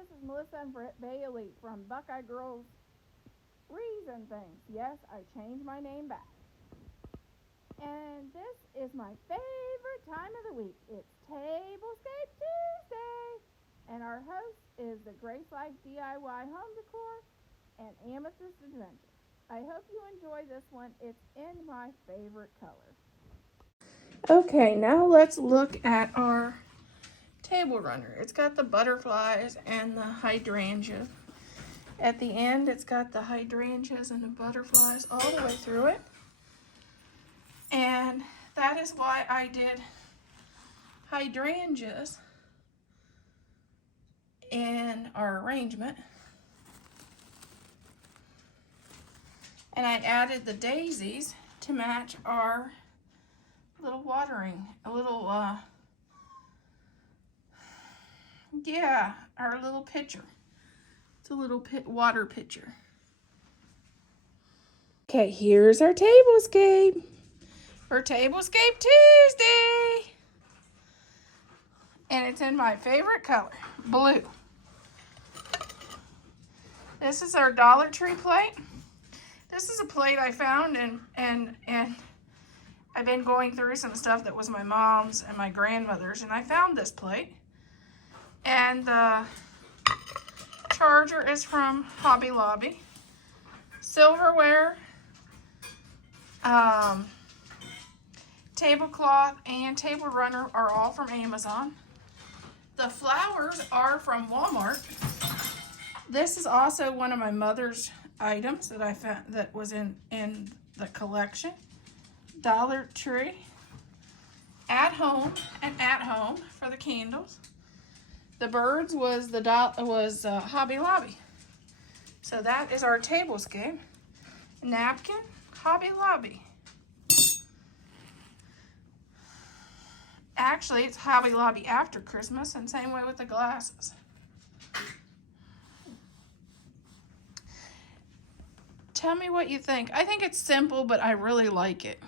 this is Melissa and Britt Bailey from Buckeye Girls Reason Things. Yes, I changed my name back. And this is my favorite time of the week. It's Tablescape Tuesday. And our host is the Grace Life DIY Home Decor and Amethyst Adventure. I hope you enjoy this one. It's in my favorite color. Okay, now let's look at our table runner. It's got the butterflies and the hydrangea. At the end, it's got the hydrangeas and the butterflies all the way through it. And that is why I did hydrangeas in our arrangement. And I added the daisies to match our little watering, our little pitcher. It's a little water pitcher. Okay, here's our tablescape for Tablescape Tuesday. And it's in my favorite color, blue. This is our Dollar Tree plate. This is a plate I found and I've been going through some stuff that was my mom's and my grandmother's, and I found this plate. And the charger is from Hobby Lobby. Silverware, tablecloth, and table runner are all from Amazon. The flowers are from Walmart. This is also one of my mother's items that I found that was in the collection. Dollar Tree, At Home, and At Home for the candles. The birds was Hobby Lobby. So that is our tablescape. Napkin, Hobby Lobby. Actually, it's Hobby Lobby after Christmas, and same way with the glasses. Tell me what you think. I think it's simple, but I really like it.